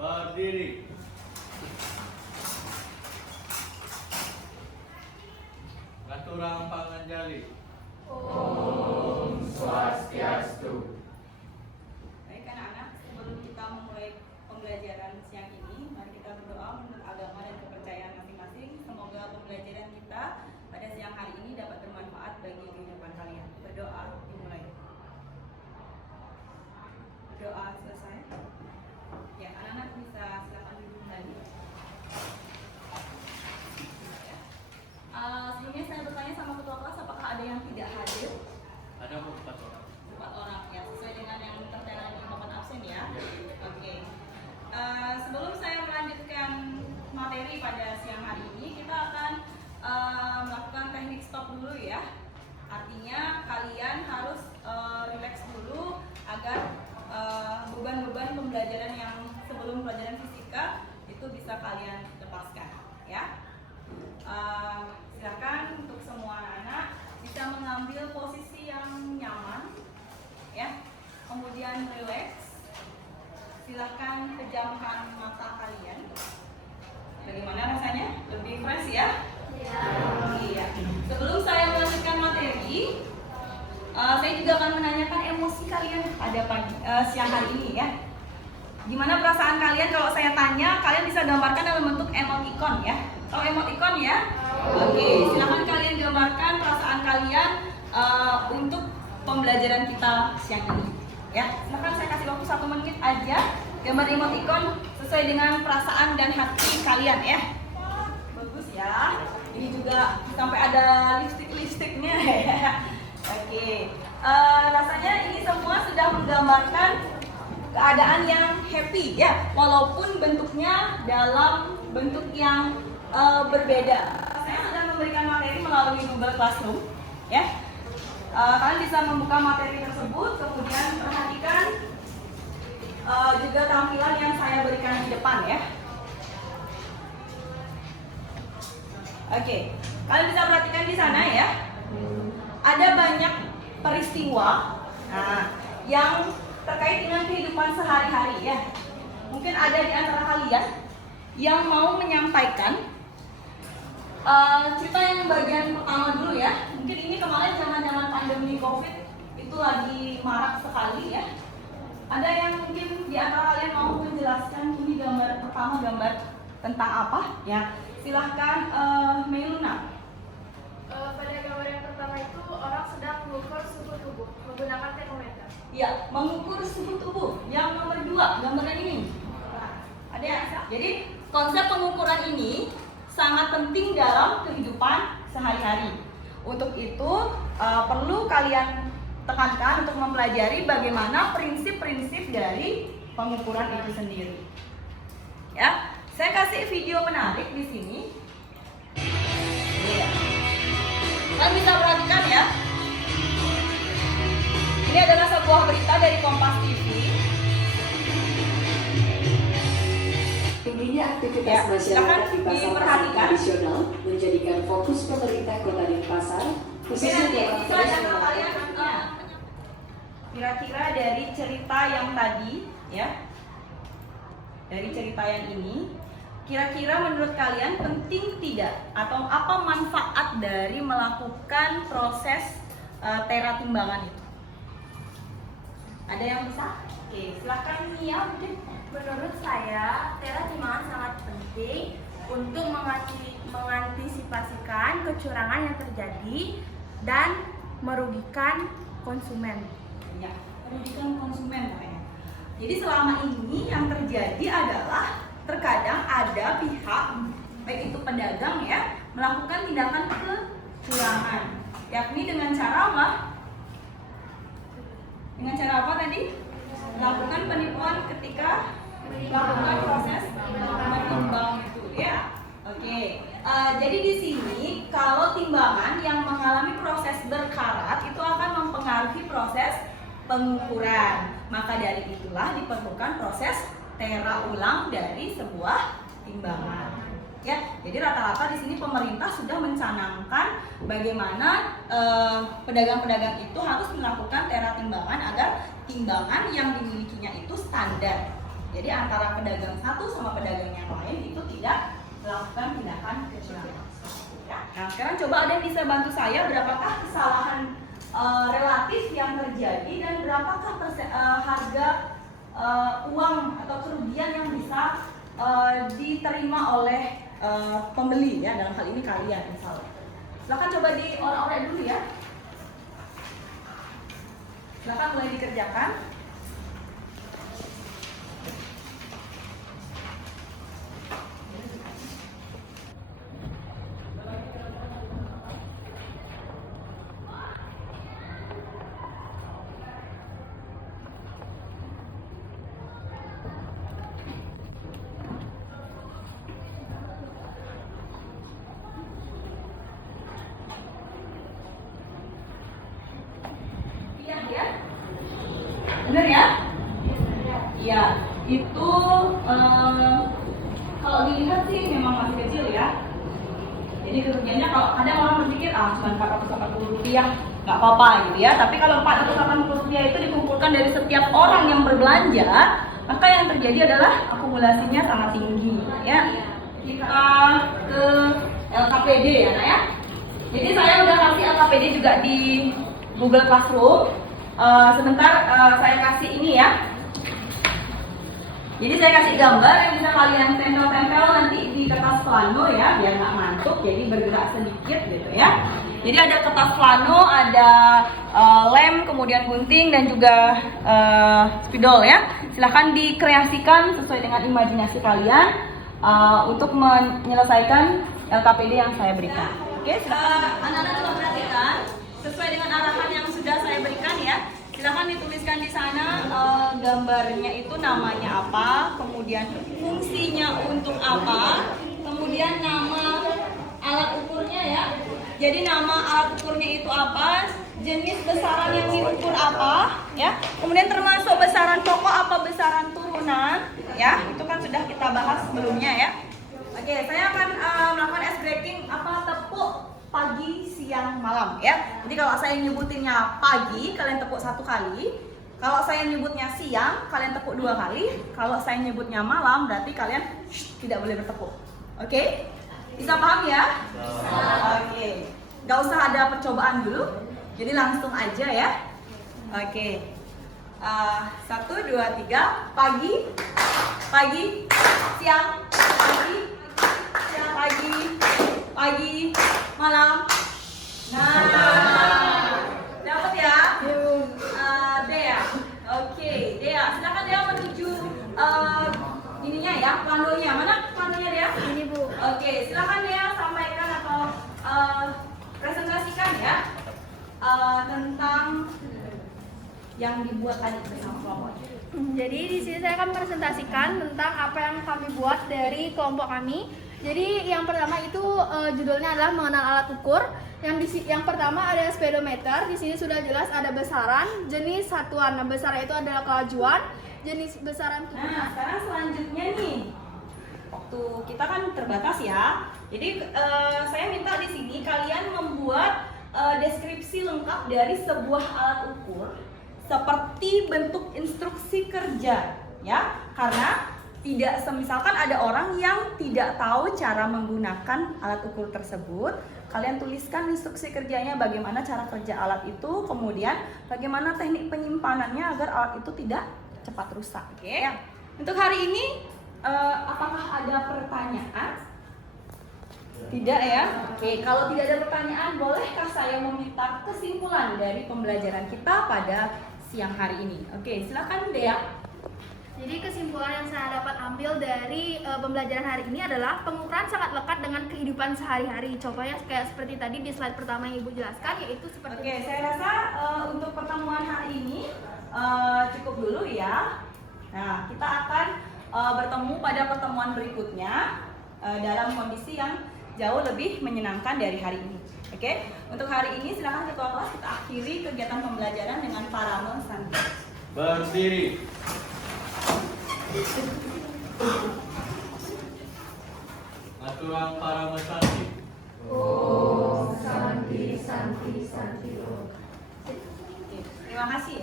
Berdiri. Katurang panganjali. Om Swastiastu. Baik anak-anak, sebelum kita memulai pembelajaran siang ini, mari kita berdoa menurut agama dan kepercayaan masing-masing. Semoga pembelajaran kita pada siang hari ini dapat bermanfaat bagi kehidupan kalian. Berdoa dimulai. Berdoa selesai. Ya, anak-anak bisa silakan duduk kembali. Sebelumnya saya bertanya sama ketua kelas, apakah ada yang tidak hadir? Ada 4 orang. 4 orang ya, sesuai dengan yang tertera di papan absen ya. Oke. Sebelum saya melanjutkan materi pada siang hari ini, kita akan melakukan teknik stop dulu ya. Artinya kalian harus relax dulu agar beban-beban pembelajaran yang sebelum pelajaran fisika itu bisa kalian lepaskan ya. Silakan untuk semua anak bisa mengambil posisi yang nyaman ya, kemudian relax. Silahkan pejamkan mata kalian. Bagaimana rasanya? Lebih fresh ya? Iya. Sebelum saya melanjutkan materi, saya juga akan menanyakan emosi kalian pada siang hari ini ya. Gimana perasaan kalian kalau saya tanya, kalian bisa gambarkan dalam bentuk emoticon ya. Tahu emoticon ya? Oke, silakan kalian gambarkan perasaan kalian untuk pembelajaran kita siang ini ya. Silakan saya kasih waktu 1 menit aja, gambar emoticon sesuai dengan perasaan dan hati kalian ya. Bagus ya. Ini juga sampai ada lipstiknya ya. Oke. Rasanya ini semua sudah menggambarkan keadaan yang happy ya, walaupun bentuknya dalam bentuk yang berbeda. Saya sudah memberikan materi melalui Google Classroom ya. Kalian bisa membuka materi tersebut, kemudian perhatikan juga tampilan yang saya berikan di depan ya. Oke, kalian bisa perhatikan di sana ya. Ada banyak peristiwa yang terkait dengan kehidupan sehari-hari ya. Mungkin ada di antara kalian yang mau menyampaikan cerita yang bagian pertama dulu ya. Mungkin ini kemarin zaman-zaman pandemi COVID itu lagi marak sekali ya. Ada yang mungkin di antara kalian mau menjelaskan ini gambar pertama, gambar tentang apa ya? Silahkan Meluna. Pada gambar yang pertama itu orang sedang mengukur suhu tubuh menggunakan termometer. Ya, mengukur suhu tubuh. Yang nomor 2, gambaran ini. Ada ya? Jadi konsep pengukuran ini sangat penting dalam kehidupan sehari-hari. Untuk itu perlu kalian tekankan untuk mempelajari bagaimana prinsip-prinsip dari pengukuran itu sendiri. Ya, saya kasih video menarik di sini. Iya. Kalian bisa perhatikan ya. Ini adalah sebuah berita dari Kompas TV. Tingginya aktivitas masyarakat di pasar tradisional menjadikan fokus pemerintah Kota Denpasar khususnya dalam kira-kira dari cerita yang tadi ya, dari cerita yang ini, kira-kira menurut kalian penting tidak atau apa manfaat dari melakukan proses tera timbangan itu? Ada yang bisa? Oke, silakan Nia mungkin. Menurut saya, tera timbangan sangat penting untuk mengantisipasikan kecurangan yang terjadi dan merugikan konsumen. Ya, merugikan konsumen makanya. Jadi selama ini yang terjadi adalah terkadang ada pihak, baik itu pedagang ya, melakukan tindakan kecurangan, yakni dengan cara apa? Dengan cara apa tadi? Melakukan penipuan ketika melakukan proses menimbang itu ya. Oke. Jadi di sini kalau timbangan yang mengalami proses berkarat itu akan mempengaruhi proses pengukuran. Maka dari itulah diperlukan proses tera ulang dari sebuah timbangan. Ya, jadi rata-rata di sini pemerintah sudah mencanangkan bagaimana pedagang-pedagang itu harus melakukan tera timbangan agar timbangan yang dimilikinya itu standar Jadi antara pedagang satu sama pedagang yang lain itu tidak melakukan tindakan kecurangan. Ya. Nah, sekarang coba ada yang bisa bantu saya berapakah kesalahan relatif yang terjadi dan berapakah harga uang atau kerugian yang bisa diterima oleh pembeli ya, dalam hal ini kalian misalnya. Silahkan coba diorek-orek dulu ya. Silahkan mulai dikerjakan. Bener ya? Iya, itu kalau dilihat sih memang masih kecil ya. Jadi kerugiannya kalau kadang orang berpikir cuma 480 rupiah nggak apa-apa gitu ya. Tapi kalau 480 rupiah itu dikumpulkan dari setiap orang yang berbelanja, maka yang terjadi adalah akumulasinya sangat tinggi ya. Kita ke LKPD ya, Nak ya. Jadi saya udah kasih LKPD juga di Google Classroom. Sebentar saya kasih ini ya. Jadi saya kasih gambar yang bisa kalian tempel-tempel nanti di kertas plano ya, biar nggak mantuk, jadi bergerak sedikit gitu ya. Jadi ada kertas plano, ada lem, kemudian gunting dan juga spidol ya. Silahkan dikreasikan sesuai dengan imajinasi kalian untuk menyelesaikan LKPD yang saya berikan. Oke, silakan anak-anak coba perhatikan sesuai dengan arahan yang sudah saya berikan ya. Silahkan dituliskan di sana gambarnya itu namanya apa, kemudian fungsinya untuk apa, kemudian nama alat ukurnya ya. Jadi nama alat ukurnya itu apa, jenis besaran yang diukur apa, ya. Kemudian termasuk besaran pokok apa besaran turunan, ya. Itu kan sudah kita bahas sebelumnya ya. Oke, saya akan melakukan ice breaking apa tepuk pagi, siang, malam ya. Jadi kalau saya nyebutinnya pagi, kalian tepuk 1 kali. Kalau saya nyebutnya siang, kalian tepuk 2 kali. Kalau saya nyebutnya malam, berarti kalian tidak boleh bertepuk. Oke? Bisa paham ya? Oke. Gak usah ada percobaan dulu. Jadi langsung aja ya. Oke. 1, 2, 3. Pagi, pagi, siang, pagi, siang, pagi, malam. Nah, dapat ya? Dea. Oke, Dea. Silakan Dea menuju ininya ya, planonya. Mana planonya Dea? Ini Bu. Oke, silakan Dea sampaikan atau presentasikan ya tentang yang dibuat tadi bersama kelompok. Jadi di sini saya akan presentasikan tentang apa yang kami buat dari kelompok kami. Jadi yang pertama itu judulnya adalah mengenal alat ukur. Yang pertama ada speedometer. Di sini sudah jelas ada besaran, jenis satuan. Nah, besaran itu adalah kelajuan, jenis besaran. Nah, sekarang selanjutnya nih. Tuh, kita kan terbatas ya. Jadi saya minta di sini kalian membuat deskripsi lengkap dari sebuah alat ukur seperti bentuk instruksi kerja ya. Karena tidak semisalkan ada orang yang tidak tahu cara menggunakan alat ukur tersebut, kalian tuliskan instruksi kerjanya bagaimana cara kerja alat itu, kemudian bagaimana teknik penyimpanannya agar alat itu tidak cepat rusak. Oke. Ya. Untuk hari ini apakah ada pertanyaan? Tidak ya? Oke, kalau tidak ada pertanyaan, bolehkah saya meminta kesimpulan dari pembelajaran kita pada siang hari ini? Oke, silakan Dea. Jadi kesimpulan yang saya dapat ambil dari pembelajaran hari ini adalah pengukuran sangat lekat dengan kehidupan sehari-hari. Contohnya kayak seperti tadi di slide pertama yang Ibu jelaskan, yaitu seperti. Oke, saya rasa untuk pertemuan hari ini cukup dulu ya. Nah, kita akan bertemu pada pertemuan berikutnya dalam kondisi yang jauh lebih menyenangkan dari hari ini. Oke, untuk hari ini silakan ketua kelas kita akhiri kegiatan pembelajaran dengan parame santi. Berdiri. Aturan parame santi. Om Santi Santi Santi Om. Terima kasih